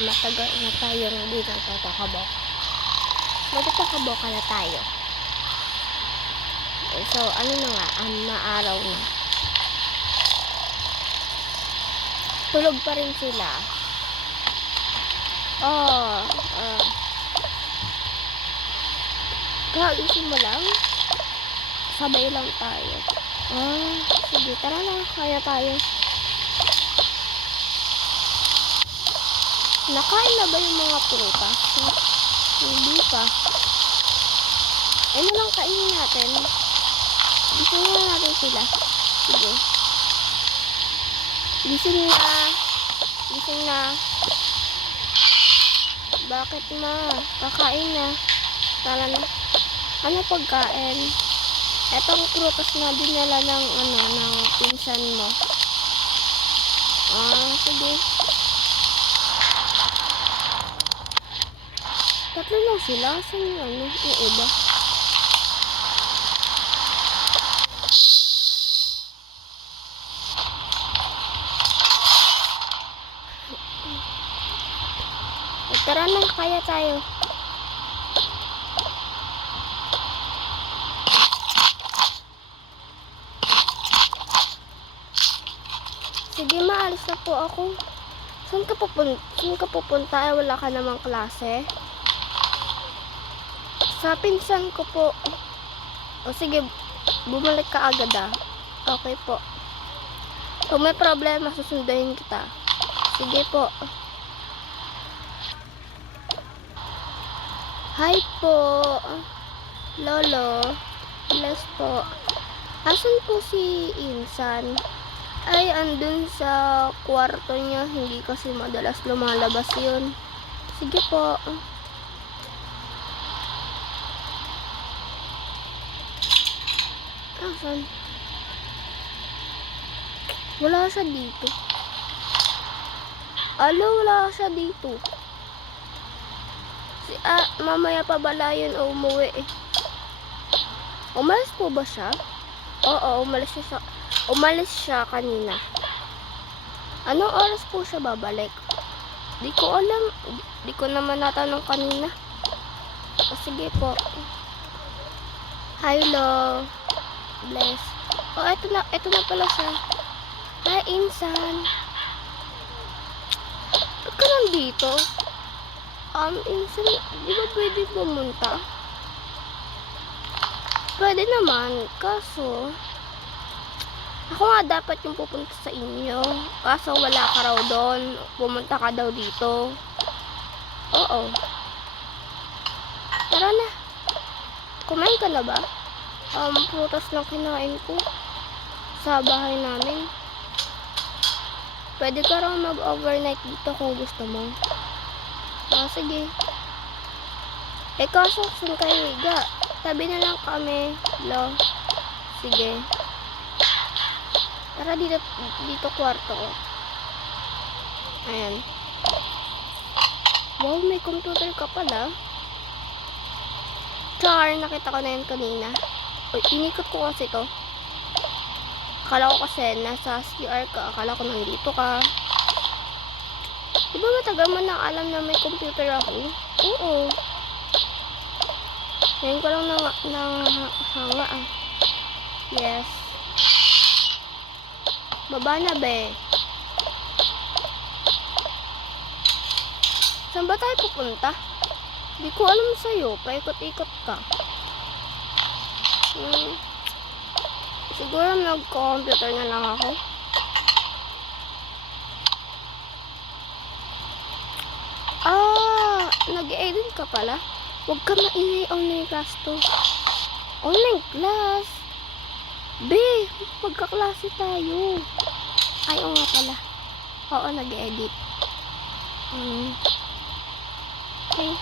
Matagal na tayong hindi nagtatakabok. Magtatakaboka na tayo. So, ano na nga, maaraw na. Tulog pa rin sila. Kagising mo lang? Sabay lang tayo. Sige, tara na, kaya tayo. Nakain na ba yung mga prutas? Hindi pa. Ano lang kainin natin? Gising na natin sila. Sige. Gising na. Gising na. Bakit na? Kakain na. Tara na. Ano pagkain? Etong prutas na dinala ng ng pinsan mo. Sige. Tatlo lang sila. Saan yung iba? Tara na, kaya tayo. Sige, maalis na po ako. Saan ka pupunta? Wala ka namang klase. Sa pinsan ko po. Sige, bumalik ka agad Okay po. Kung may problema, susunduin kita. Sige po. Hi po. Lolo. Bless po. Asan po si Insan? Ay, andun sa kwarto niya. Hindi kasi madalas lumalabas yun. Sige po. Asan? Wala siya dito. Wala siya dito. Mamaya pa bala yun o umuwi Umalis po ba siya? Oo, umalis siya kanina. Anong oras po siya babalik? Di ko alam. Di ko naman natanong kanina. Sige po. Hi, lo. Bless. Eto na pala siya. Hi, Insan. Ba't ka nandito? Insan, di ba pwede pumunta? Pwede naman, kaso ako nga dapat yung pupunta sa inyo. Kaso wala ka raw doon. Pumunta ka daw dito. Oo. Tara na. Kumain ka na ba? Prutas lang kinain ko sa bahay namin. Pwede ka raw mag-overnight dito kung gusto mo. Sige. Kaso saan kayo higa? Tabi na lang kami, lo. Sige. Tara dito kwarto ko. Ayan. Wow, may computer ka pala. Char, nakita ko na yan kanina. Inikot ko kasi to. Akala ko kasi nasa CR ka. Akala ko nandito ka. Diba matagal mo nang alam na may computer ako? Oo. Ngayon ko lang hanga Yes. Baba na, be. Saan ba tayo pupunta? Di ko alam sa'yo. Paikot-ikot ka. Siguro nag-computer na lang ako. Nag-edit ka pala? Huwag ka maingay, online class to. Online class? Be, magkaklase tayo. Ay, oo nga pala. Oo, nag-edit. Okay.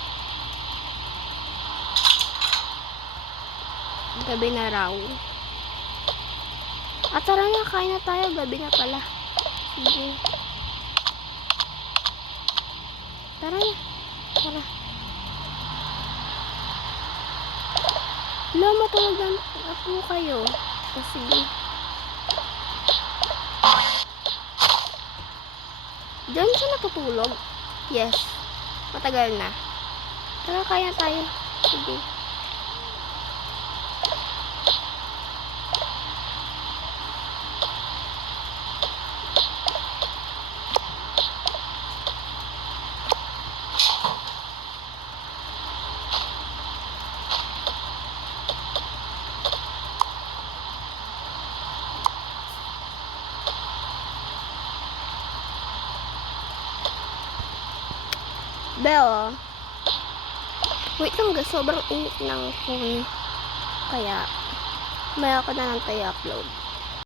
Gabi na raw. Tara na, kain na tayo. Gabi na pala. Sige. Tara na. Tara. Matulog na po kayo. Sige. Diyan siya natutulog. Yes. Matagal na. Tara, kaya tayo. Sige. Bell. Wait lang guys, sobrang init ng phone. Kaya, may ako na lang tayo upload.